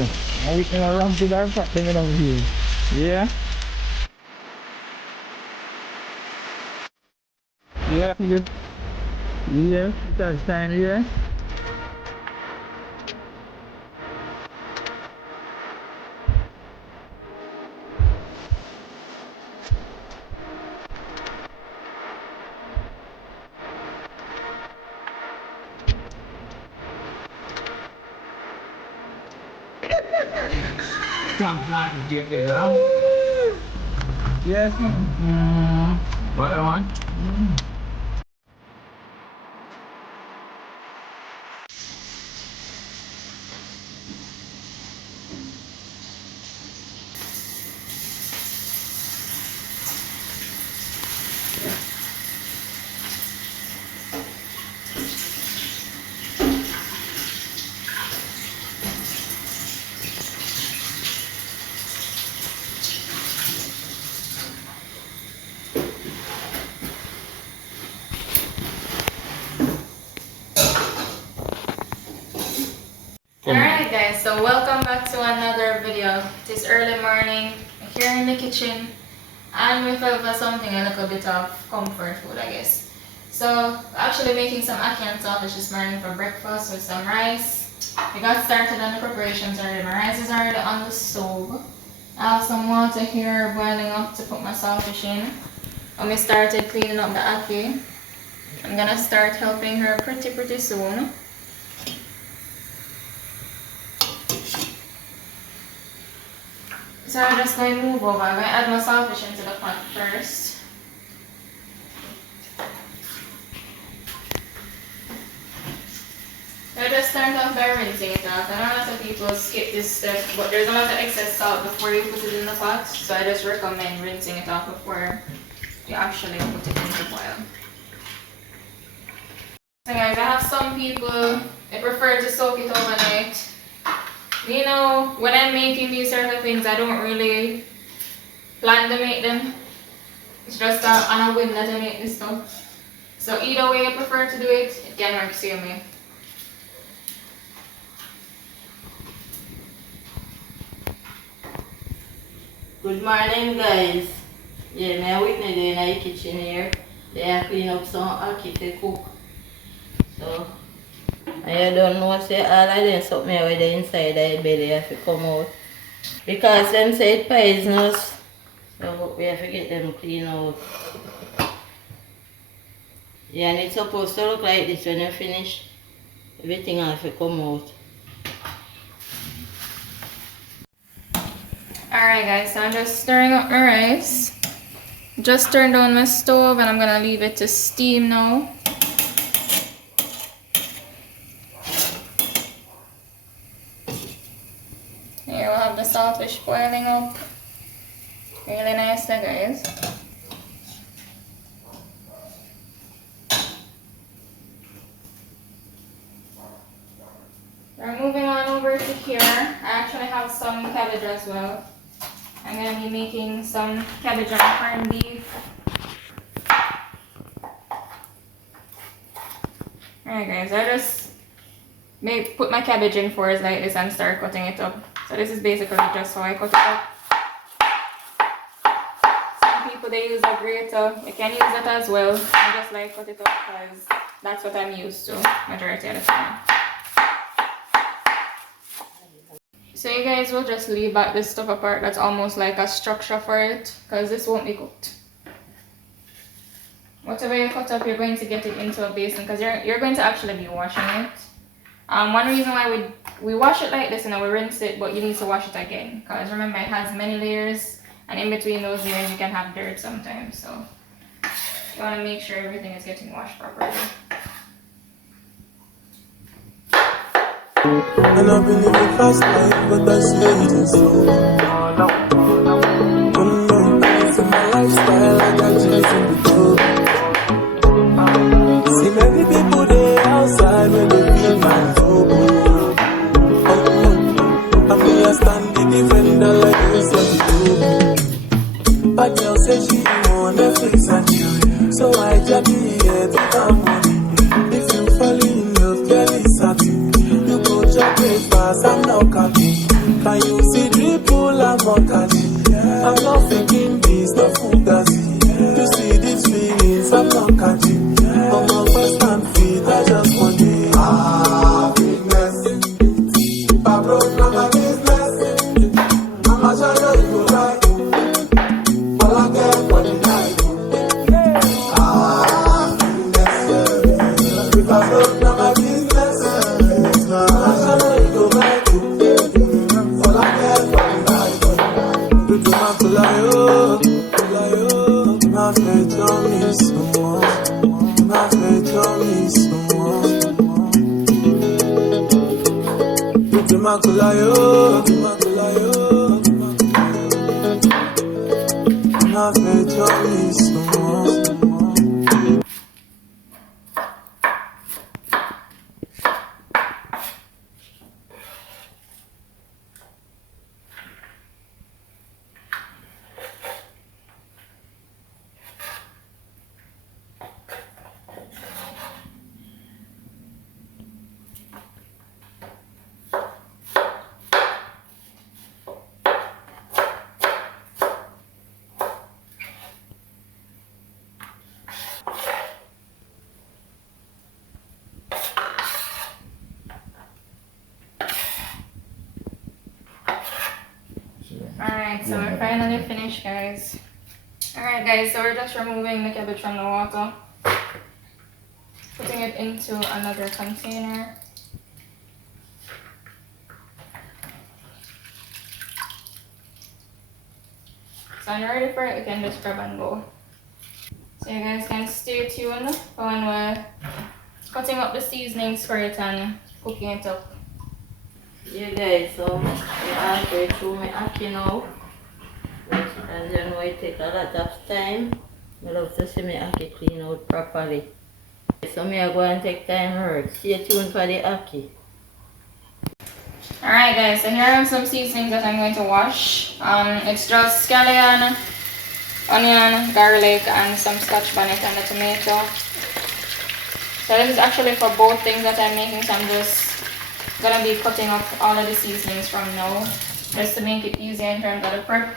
Awit na lang sila pa. Tingnan ang view. Yeah. Yeah, good. Yeah, that's fine, yeah. Come on, get it out. Yes. What on? Alright guys, so welcome back to another video. It is early morning here in the kitchen and we felt for something a little bit of comfort food, I guess. So actually making some ackee and sausage this morning for breakfast with some rice. We got started on the preparations already. My rice is already on the stove. I have some water here boiling up to put my sausage in. When we started cleaning up the ackee, I'm gonna start helping her pretty soon. So I'm just going to move over. I'm going to add my sausage into the pot first. So I just start off by rinsing it off. I know a lot of people skip this step, but there's a lot of excess salt before you put it in the pot. So I just recommend rinsing it off before you actually put it in the boil. So guys, I have some people, they prefer to soak it overnight. You know, when I'm making these sort of things, I don't really plan to make them. It's just on a whim that I make this stuff. So either way I prefer to do it, it can work same way. Good morning guys. Yeah, me and Whitney doing in the kitchen here. They are cleaning up some ackee to cook. So I don't know say all of them something with the inside the belly have to come out. Because them say it poisonous. So we have to get them clean out. Yeah, and it's supposed to look like this when you finish. Everything has to come out. Alright guys, so I'm just stirring up my rice. Just turned on my stove and I'm gonna leave it to steam now. Here we'll have the saltfish boiling up. Really nice there guys. We're moving on over to here. I actually have some cabbage as well. I'm going to be making some cabbage and corned beef. Alright guys, I just put my cabbage in fours like this and start cutting it up. So this is basically just how I cut it up. Some people they use a grater. You can use that as well. I just like cut it up because that's what I'm used to majority of the time. So you guys will just leave back this stuff apart that's almost like a structure for it because this won't be cooked. Whatever you cut up, you're going to get it into a basin because you're going to actually be washing it. One reason why we wash it like this and we rinse it, but you need to wash it again because remember it has many layers and in between those layers you can have dirt sometimes. So you want to make sure everything is getting washed properly. And I've been living fast life, but I say it is slow. It's in my lifestyle, I got Jesus in the club. See many people there outside when they feel my trouble. I'm here standing defender like this on the tube. But girl says she want Netflix and chill, so I just be here to come money. If you fall in love, girl, it's at you. Breakfast, I'm now cocky. I'm not catching. I'm not faking this, no fugazi. You see these feelings, I'm not catching. I'm not first and feet, I just want it. Happiness. If I broke down my business, I'ma try to do right. All I get for the night. Happiness. If I broke down my business, I'ma try to do right. All I get for the night. You do not lie, oh, my faith on me so much. My faith on me so much. You do not lie, oh, my faith on me so much. Alright, so we're finally finished, guys. Alright, guys, so we're just removing the cabbage from the water, putting it into another container. So when you're ready for it, you can just grab and go. So you guys can stay tuned when we're cutting up the seasonings for it and cooking it up. Yeah guys, so I'm halfway through my ackee now. As you know, it takes a lot of time. I love to see my ackee clean out properly. So I go and take time work. Stay tuned for the ackee. Alright guys, so here are some seasonings that I'm going to wash. It's just scallion, onion, garlic, and some scotch bonnet and a tomato. So this is actually for both things that I'm making, so I'm just gonna be cutting up all of the seasonings from now, just to make it easier in terms of the prep.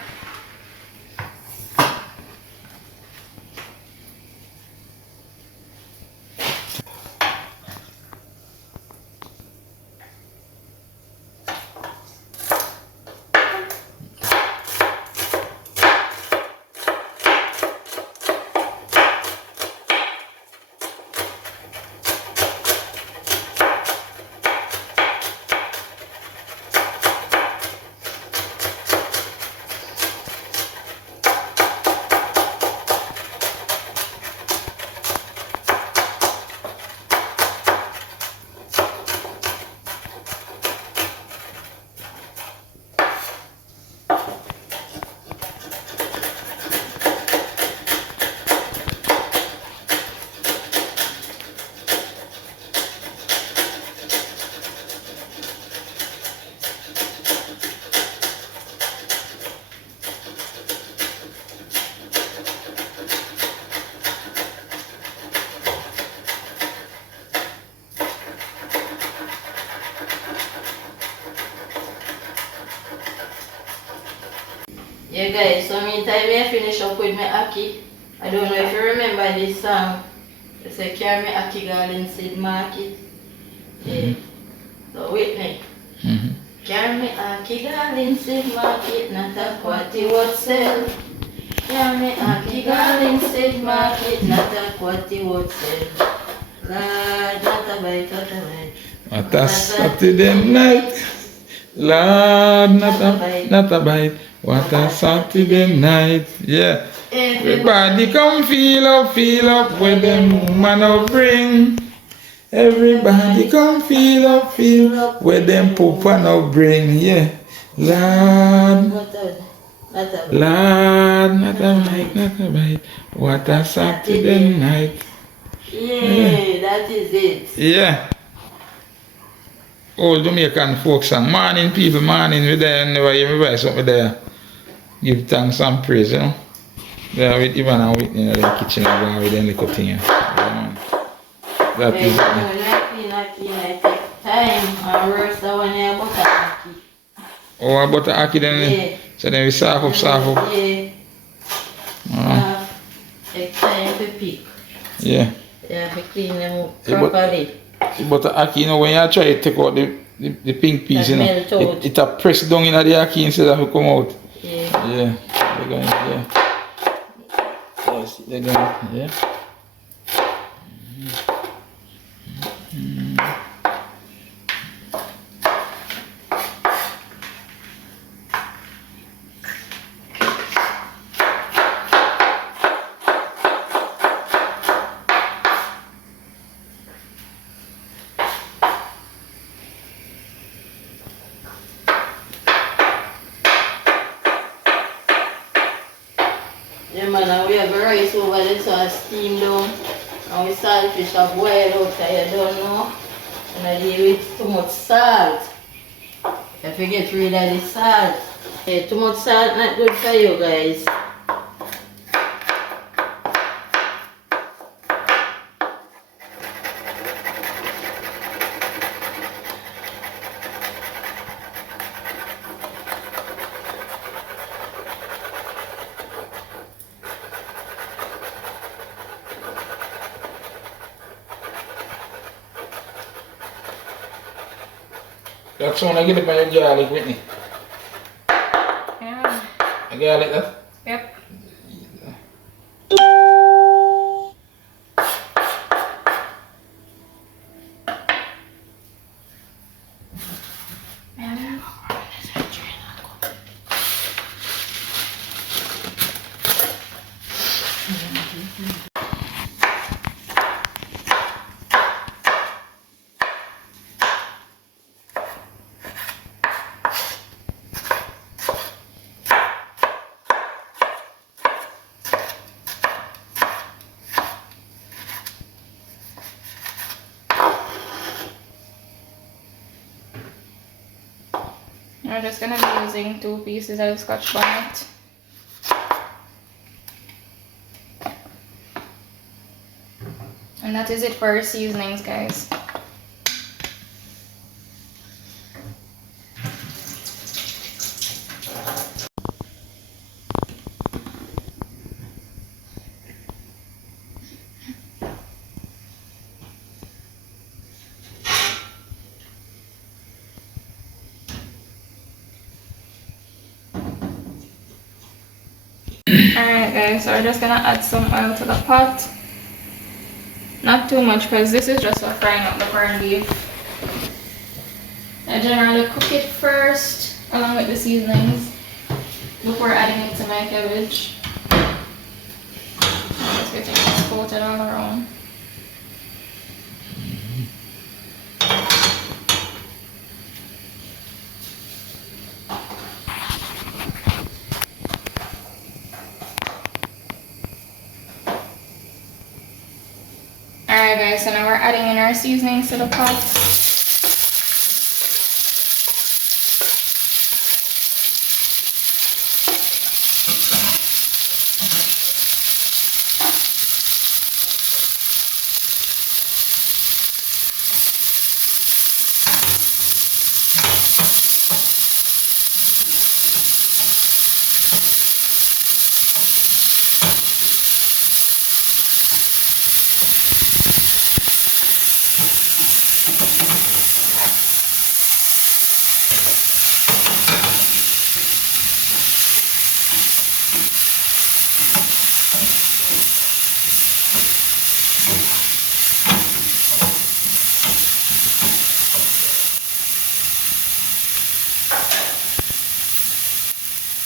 Yeah guys, so meantime I finish up with my ackee. I don't know if you remember this song. It's a carry me ackee garden seed market. Yeah. So Whitney. Carry me ackee garden seed market, not a quality what sell. Carry me ackee garden seed market, not a quality what sell. Lord, not a bite, not a bite. What a Saturday night. Lord, not a bite. What a Saturday night. Yeah. Everybody come feel up with them woman of bring. Everybody come feel up with them poop and of bring. Yeah. Lord, not a bite. What a Saturday night. Yeah, that is it. Yeah. Old Jamaican folk song. Morning people, morning. We there, never hear me voice something there. Give thanks and praise, you know. There with Yvonne and Whitney in the kitchen and with them little thing. Yeah, that is it. I take time and work so when I butter ackee. Oh, I butter ackee then. Yeah. So then we soft up. Yeah. Take time to pick. Yeah. Yeah, to clean them up properly. But ackee, you know, when you try to take out the pink piece, That you know, melt out. it a press down in the ackee instead of it come out. Yeah. Yeah. They're going, yeah. Yes, they're going, yeah. Yeah, man, and we have rice over there, so I steam down. And we saltfish have boiled out, so you don't know. And I deal with too much salt. If you get rid of the salt. Yeah, too much salt not good for you guys. That's one I get it by your garlic, Whitney. Yeah. A garlic that? Yep. We're just gonna be using 2 pieces of Scotch bonnet. And that is it for our seasonings, guys. Alright guys, so we're just gonna add some oil to the pot. Not too much because this is just for frying up the corned beef. I generally cook it first along with the seasonings before adding it to my cabbage. I'm just getting this coated all around. Alright guys, so now we're adding in our seasonings to the pot.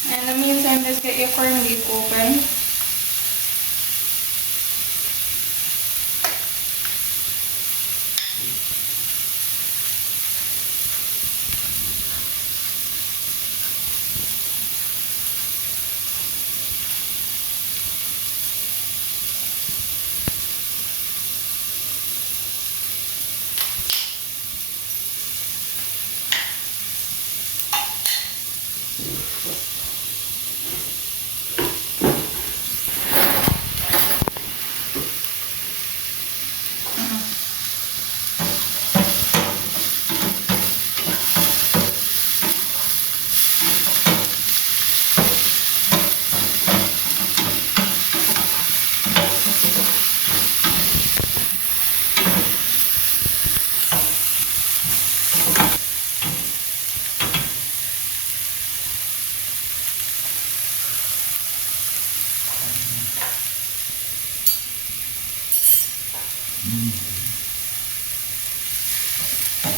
In the meantime, just get your corned beef open.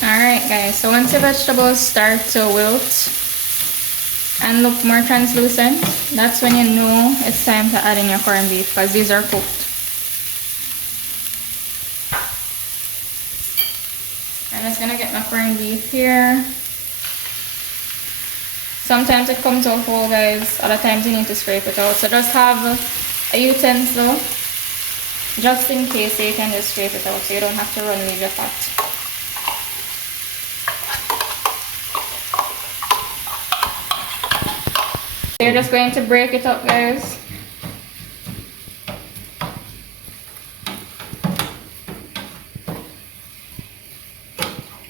Alright guys, so once the vegetables start to wilt and look more translucent, that's when you know it's time to add in your corned beef because these are cooked. I'm just gonna get my corned beef here. Sometimes it comes out whole guys, other times you need to scrape it out. So just have a utensil just in case, so you can just scrape it out so you don't have to run with your pot. So you're just going to break it up guys.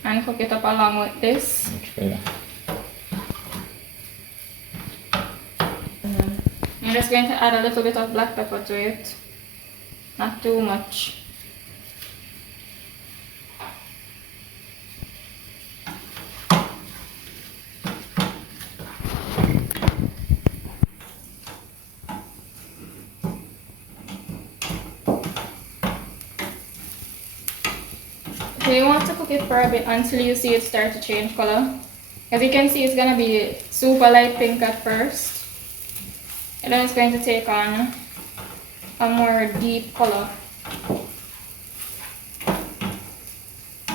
And cook it up along with this. I'm just going to add a little bit of black pepper to it. Not too much. So you want to cook it for a bit until you see it start to change color. As you can see, it's going to be super light pink at first. And then it's going to take on a more deep color.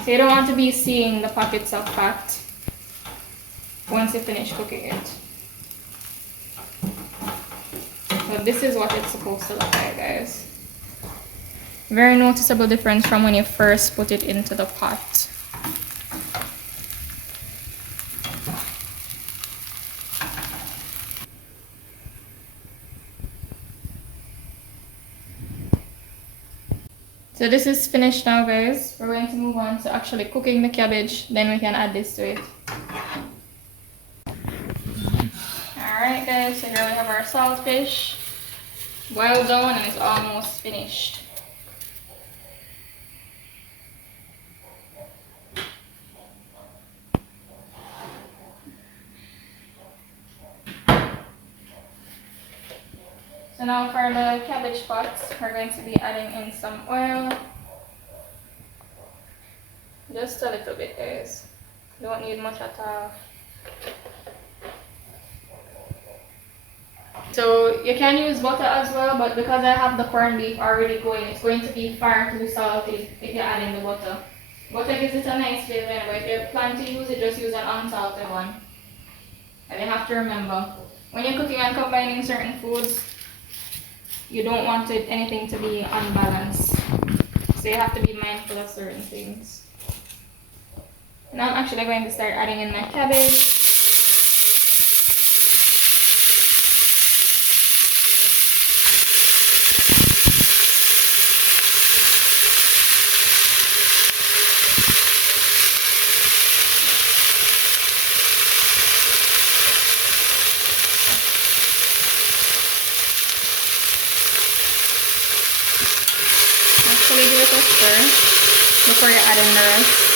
So you don't want to be seeing the pockets of fat once you finish cooking it. So this is what it's supposed to look like guys. Very noticeable difference from when you first put it into the pot. So this is finished now guys. We're going to move on to actually cooking the cabbage, then we can add this to it. Alright guys, so here we have our saltfish boiled down and it's almost finished. So now for the cabbage pots, we're going to be adding in some oil. Just a little bit guys. Don't need much at all. So you can use butter as well, but because I have the corned beef already going, it's going to be far too salty if you add in the butter. Butter gives it a nice flavor anyway. If you plan to use it, just use an unsalted one. And you have to remember, when you're cooking and combining certain foods, you don't want anything to be unbalanced. So you have to be mindful of certain things. Now I'm actually going to start adding in my cabbage. Actually give it a stir before you add in the rest.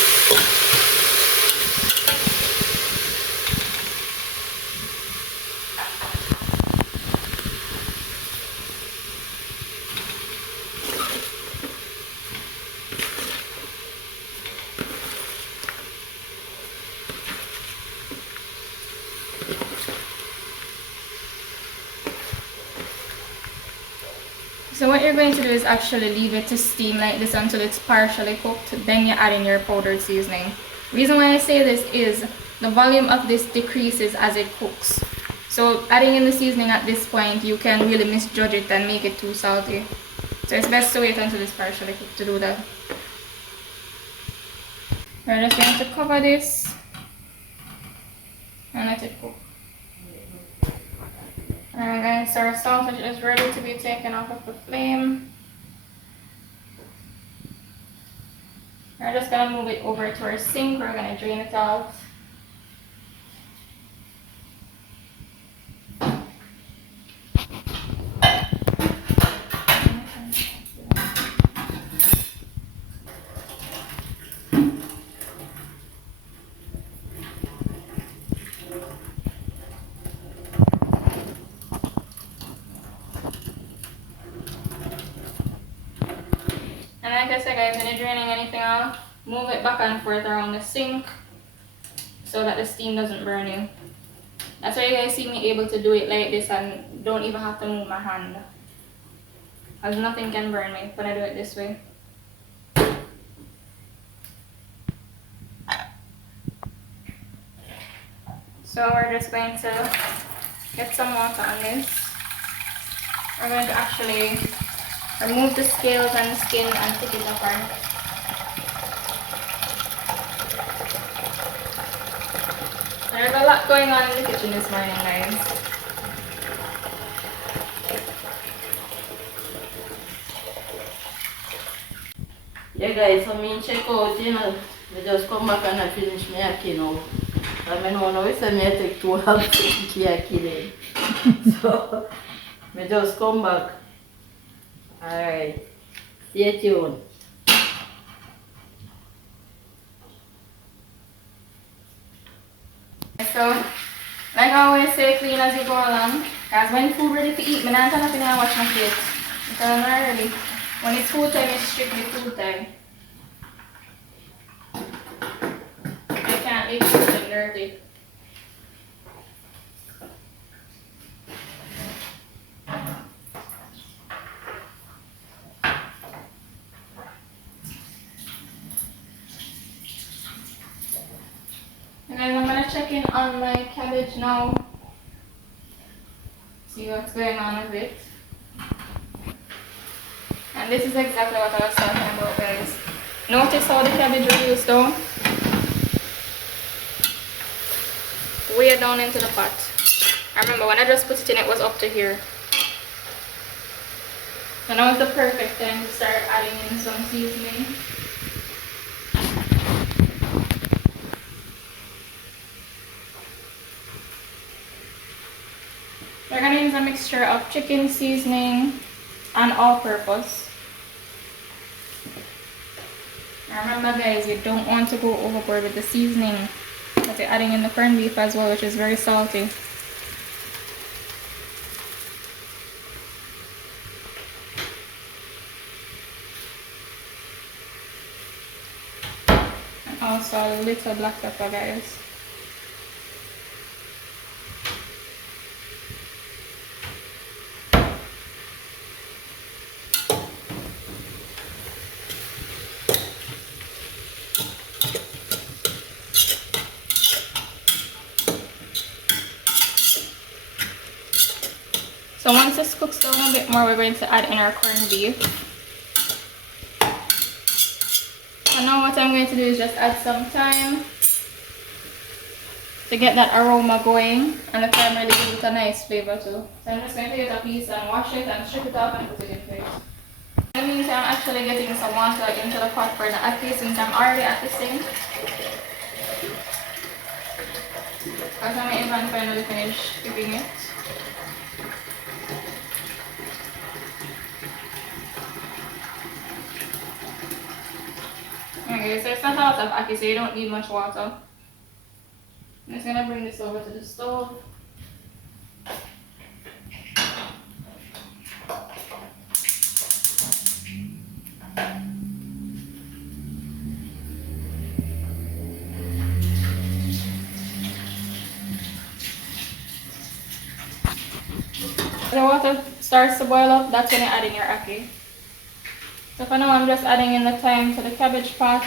So what you're going to do is actually leave it to steam like this until it's partially cooked. Then you add in your powdered seasoning. Reason why I say this is the volume of this decreases as it cooks. So adding in the seasoning at this point, you can really misjudge it and make it too salty. So it's best to wait until it's partially cooked to do that. We're just going to cover this and let it cook. Alright guys, so our sausage is ready to be taken off of the flame. We're just going to move it over to our sink. We're going to drain it out. And like I said guys, when you're draining anything out, move it back and forth around the sink so that the steam doesn't burn you. That's why you guys see me able to do it like this and don't even have to move my hand. Because nothing can burn me when I do it this way. So we're just going to get some water on this. We're going to actually remove the scales and the skin and take it apart. There's a lot going on in the kitchen this morning, guys. Yeah guys, so me check out, you know, I just come back and I finish my ackee now. I know now it's a me take 2 hours to make ackee then. So, I just come back. Alright, stay tuned. So, like I always say, clean as you go along. Because when food ready to eat, I don't turn up and I wash my plate. Because I'm not ready. When it's food time, it's strictly food time. I can't leave food dirty. And then I'm gonna check in on my cabbage now. See what's going on with it. And this is exactly what I was talking about, guys. Notice how the cabbage reduced down. Way down into the pot. I remember when I just put it in, it was up to here. So now is the perfect time to start adding in some seasoning. We're going to use a mixture of chicken seasoning and all-purpose. Remember guys, you don't want to go overboard with the seasoning because you're adding in the corned beef as well, which is very salty. And also a little black pepper, guys. So once this cooks down a bit more, we're going to add in our corned beef. So now what I'm going to do is just add some thyme to get that aroma going, and the thyme really gives it a nice flavor too. So I'm just going to get a piece and wash it and strip it off and put it in place. In the meantime, I'm actually getting some water into the pot for the ackee since I'm already at the sink. Because I'm even finally finished cooking it. Okay, so it's not a lot of ackee, so you don't need much water. I'm just gonna bring this over to the stove. The water starts to boil up, that's when you add in your ackee. So for now, I'm just adding in the thyme to the cabbage pot.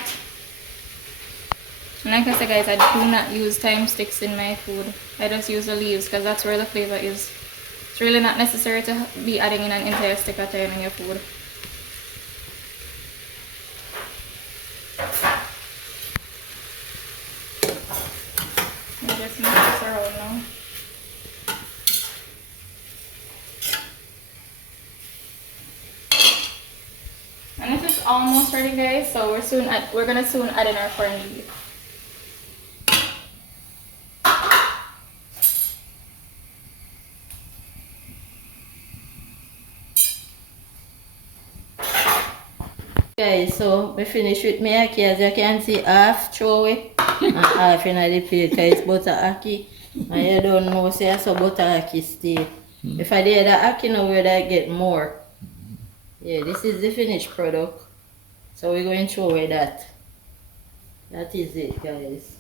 And like I said guys, I do not use thyme sticks in my food. I just use the leaves because that's where the flavor is. It's really not necessary to be adding in an entire stick of thyme in your food. And just mix this around now. And this is almost ready guys, so we're gonna soon add in our corned beef. Guys, so we finish with my ackee. As you can see, half throw away and half in the plate because it's butter ackee. And you don't know, say I saw butter ackee stay. If I did the ackee now, would I get more? Yeah, this is the finished product. So we're going to throw away that. That is it, guys.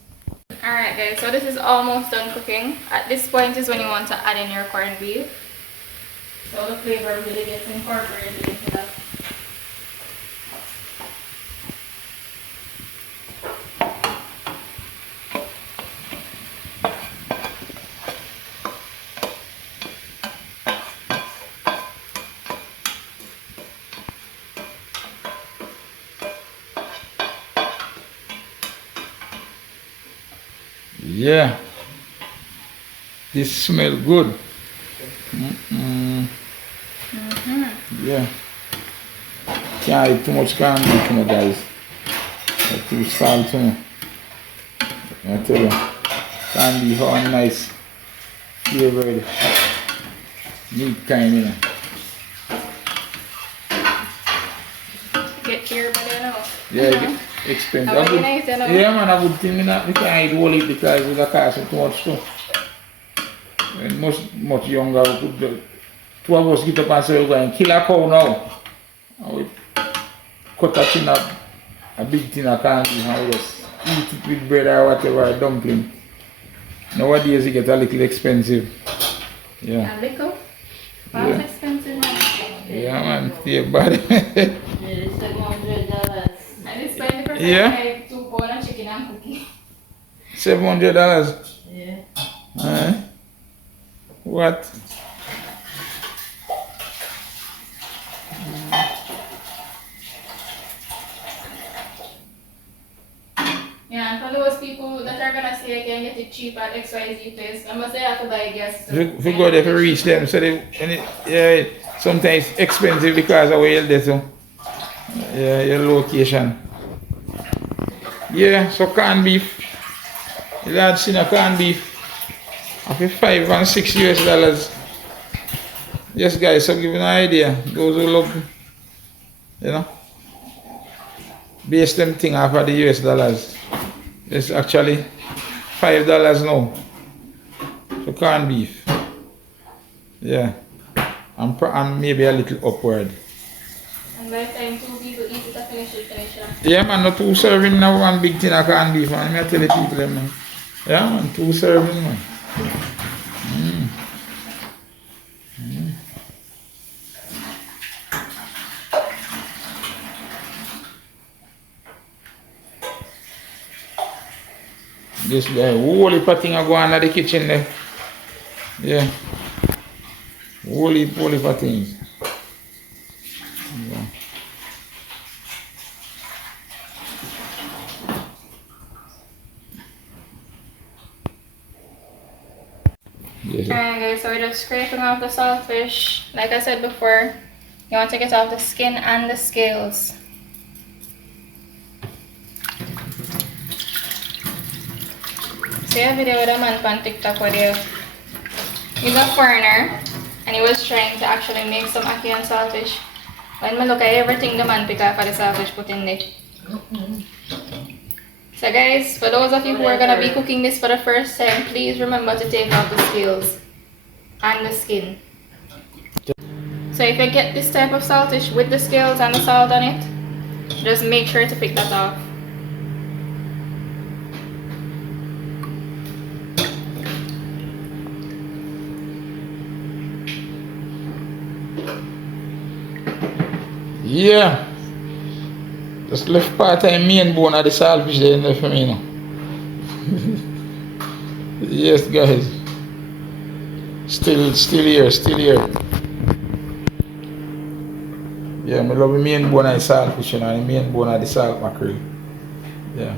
Alright guys, so this is almost done cooking. At this point is when you want to add in your corned beef. So the flavor really gets incorporated into that. Yeah, this smells good. Yeah, can't eat too much corned beef, you know, guys. It's too salty, you know. I tell you, corned beef how nice, flavored, meat kind, you know. Get here by the now. Yeah, expensive. How many nights, you know? Yeah, man, I would think we can't eat all it because it's a cost too much stuff. When much younger, we could do, two of us get up and say we're going to kill a cow now. And we cut a tin of, a big tin of corned beef and we just eat it with bread or whatever, a dumpling. Nowadays it get a little expensive. Yeah. A little? That's Yeah. expensive, man. Yeah, man, yeah, bad. Yeah, it's $700. And it's 20% Yeah. like 2 pounds of chicken and cookie. $700. Yeah. What? Yeah, and for those people that are gonna say I can get it cheap at XYZ place, I must say I have to buy gas. If you go there to reach them, so they, and it, yeah, sometimes expensive because of where you're there, so yeah, your location. Yeah, so corned beef. The lad seen a corned beef of $5 and $6 US. Yes, guys, so give you an idea. Those who love, you know, base them thing off of the US dollars. It's actually $5 now. So corned beef. Yeah. And maybe a little upward. And by the time 2 people eat it, I finish it. Yeah, man, no 2 serving now, one big thing of corned beef, man. I tell the people them, man. Yeah, man, 2 serving, man. This guy, whole heap of thing are going on in the kitchen there. Yeah. Whole heap of things. Yeah. Yes. Alright guys, so we're just scraping off the saltfish. Like I said before, you want to get off the skin and the scales. See a video with a man on TikTok where he's a foreigner and he was trying to actually make some ackee and saltfish. When we look at everything the man pick up for the saltfish put in there. So guys, for those of you who are going to be cooking this for the first time, please remember to take out the scales and the skin. So if you get this type of saltfish with the scales and the salt on it, just make sure to pick that off. Yeah. Just left part of the main bone of the saltfish there in there for me, you know. Yes, guys. Still here. Yeah, I love the main bone of the saltfish, you know, the main bone of the salt mackerel. Yeah.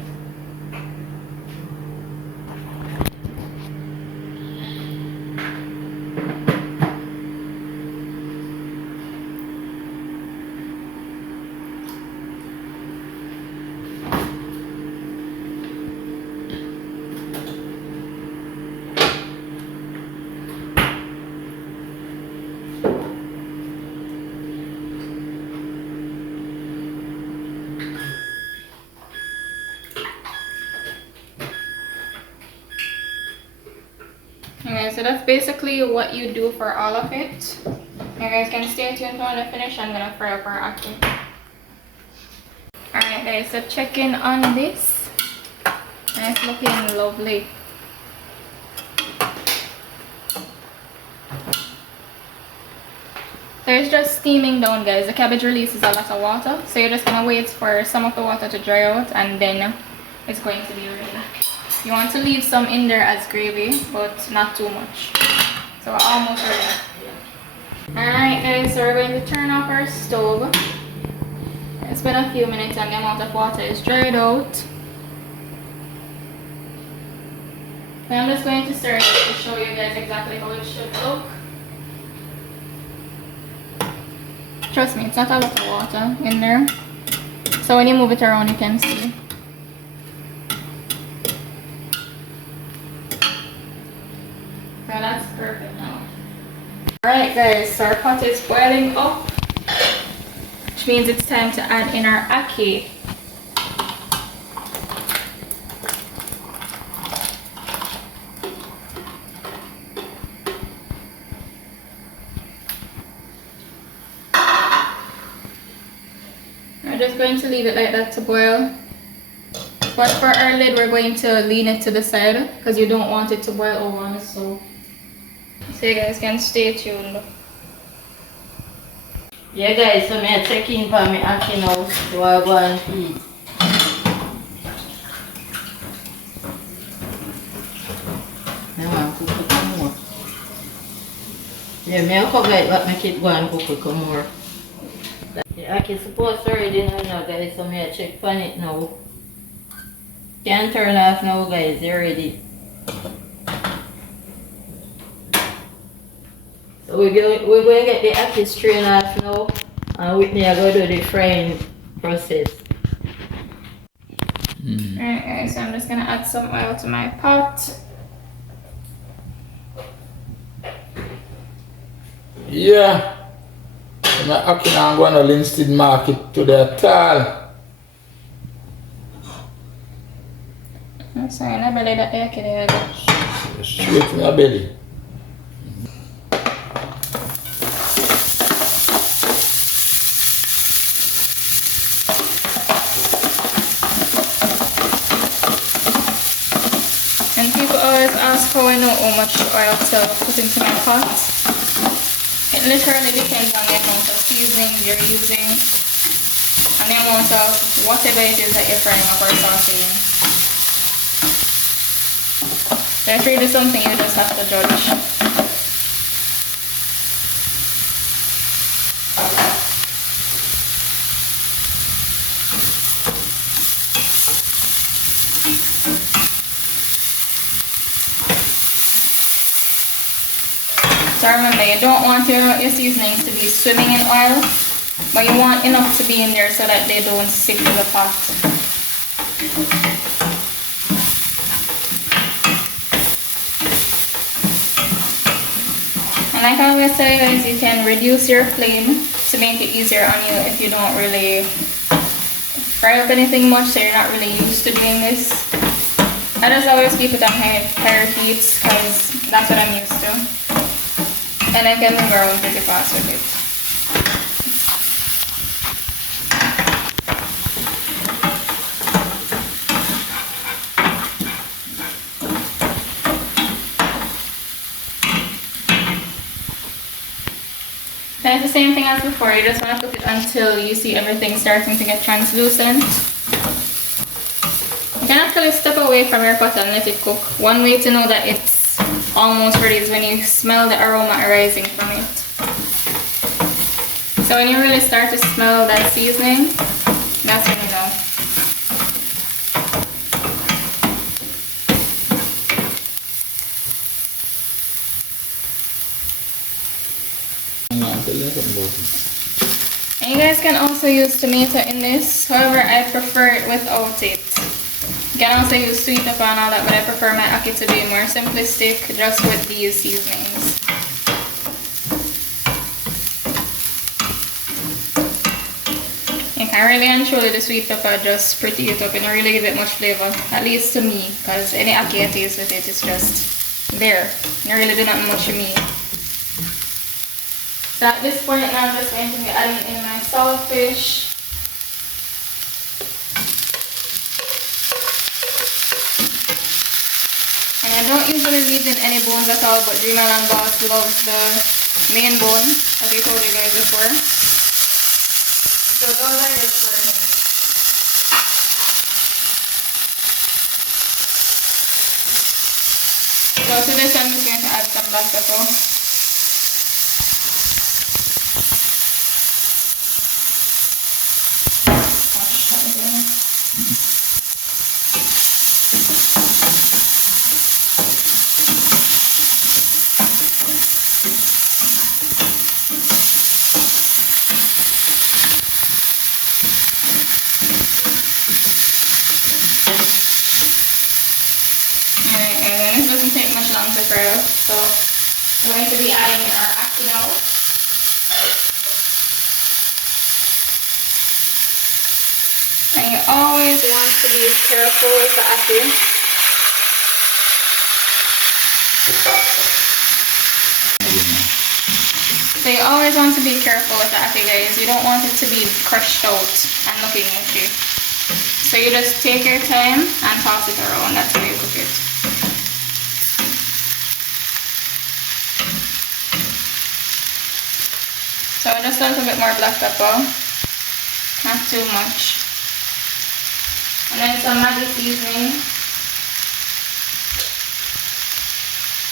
Okay, so that's basically what you do for all of it. You guys can stay tuned when I finish. I'm gonna fry up our ackee. Alright guys, so check in on this. Nice looking, lovely. So it's just steaming down guys. The cabbage releases a lot of water. So you're just gonna wait for some of the water to dry out and then it's going to be ready. You want to leave some in there as gravy, but not too much. So we're almost ready. Alright guys, so we're going to turn off our stove. It's been a few minutes and the amount of water is dried out. And I'm just going to stir it to show you guys exactly how it should look. Trust me, it's not a lot of water in there. So when you move it around, you can see. So that's perfect now. Alright guys, so our pot is boiling up, which means it's time to add in our ackee. We're just going to leave it like that to boil. But for our lid, we're going to lean it to the side because you don't want it to boil over on the stove. So you guys can stay tuned. Yeah guys, so I check in for my ackee now, so I go and feed. I want to cook it more. Yeah, I cover it, but I keep going to cook it more. The ackee is supposed to already know now guys, so I check on it now. Can't turn off now guys, they're ready. So we're going to get the ackee strained off now, and Whitney are going to do the frying process. Alright guys, so I'm just going to add some oil to my pot. Yeah. I'm ackee now going to Linstead Market to the tall. I'm sorry, I belly that ackee there. Straight in your belly. And people always ask how I know how much oil to put into my pot. It literally depends on the amount of seasonings you're using and the amount of whatever it is that you're frying up or sauteing. So it's really something you just have to judge. So remember, you don't want your seasonings to be swimming in oil, but you want enough to be in there so that they don't stick to the pot. And like I always tell you guys, you can reduce your flame to make it easier on you if you don't really fry up anything much, so you're not really used to doing this. I just always keep it on higher heats because that's what I'm used to. And I can move around pretty fast with it. Then it's the same thing as before, you just want to cook it until you see everything starting to get translucent. You can actually step away from your pot and let it cook. One way to know that it's almost ready is when you smell the aroma arising from it. So when you really start to smell that seasoning, that's when you know. And you guys can also use tomato in this, however I prefer it without it. You can also use sweet pepper and all that, but I prefer my ackee to be more simplistic, just with these seasonings. You can really and truly the sweet pepper just pretty it up and really give it much flavor, at least to me, because any ackee I taste with it is just there. You really do not much to me. So at this point now I'm just going to be adding in my saltfish. don't usually leave in any bones at all, but Dreamer and Boss loves the main bone, as I told you guys before. So those are just for him. So to this I'm just going to add some black pepper. To fry up, so we're going to be adding in our ACKEE now. And you always want to be careful with the ACKEE. So you always want to be careful with the ACKEE, guys. You don't want it to be crushed out and looking mushy. So you just take your time and toss it around. That's how you cook it. So just a little bit more black pepper, not too much. And then some Maggi seasoning.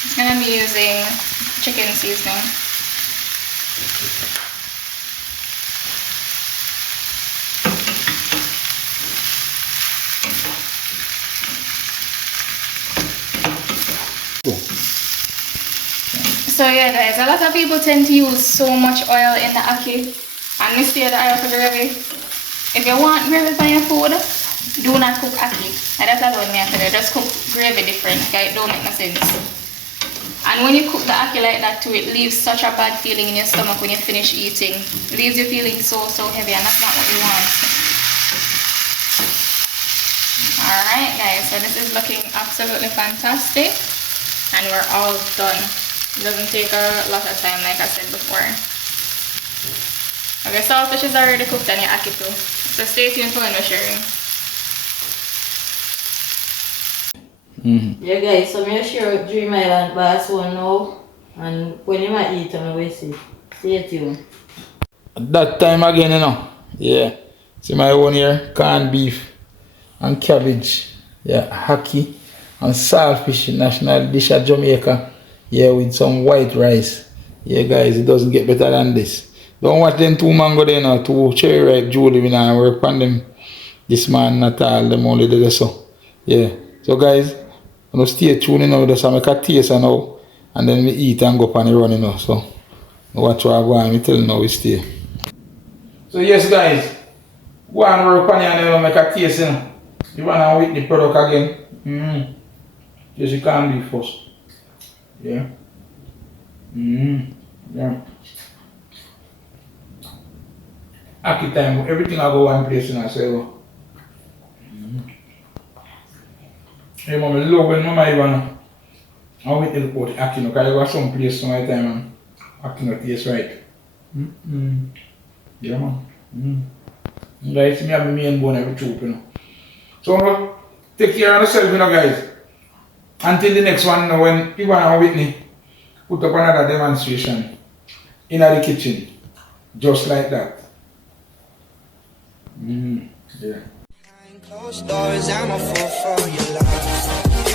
I'm going to be using chicken seasoning. So yeah guys, a lot of people tend to use so much oil in the ACKEE and mistake the oil for gravy. If you want gravy for your food, do not cook ACKEE. And that's what me I tell you, just cook gravy different, okay? It don't make no sense. And when you cook the ACKEE like that too, it leaves such a bad feeling in your stomach when you finish eating. It leaves you feeling so heavy, and that's not what you want. Alright guys, so this is looking absolutely fantastic. And we're all done. It doesn't take a lot of time, like I said before. Okay, saltfish is already cooked and your ACKEE too. So stay tuned for when we're sharing. Yeah guys, so I'm sure Dreamer and Boss will know, and when you might eat them, we see. Stay tuned. That time again, you know. Yeah. See my own here, corned beef and cabbage. Yeah, ACKEE and saltfish, national dish at Jamaica. Yeah, with some white rice. Yeah guys, it doesn't get better than this. Don't watch them two mango there now, two cherry ripe Julie we now work on them. This man not all them only did so. Yeah. So guys, I'm gonna stay tuned in now with us and make a taste now. And then we eat and go up and run, you know. So watch what I go on, me tell you now we stay. So yes guys, go and work on here and make a taste, you know. Yvonne and Whitney product again. Yes, you can be first. Yeah. Yeah. ACKEE time, everything I go one place in so. Hey mama, love when mama Yvonne and Whitney report ACKEE, no, because I go some place some time and ACKEE not taste right. Yeah man. Guys, me have my main bone every chop, you know. So take care of yourself, you know guys. Until the next one, when Yvonne and Whitney put up another demonstration in the kitchen, just like that. Yeah. Behind closed doors, I'm a fool for your love.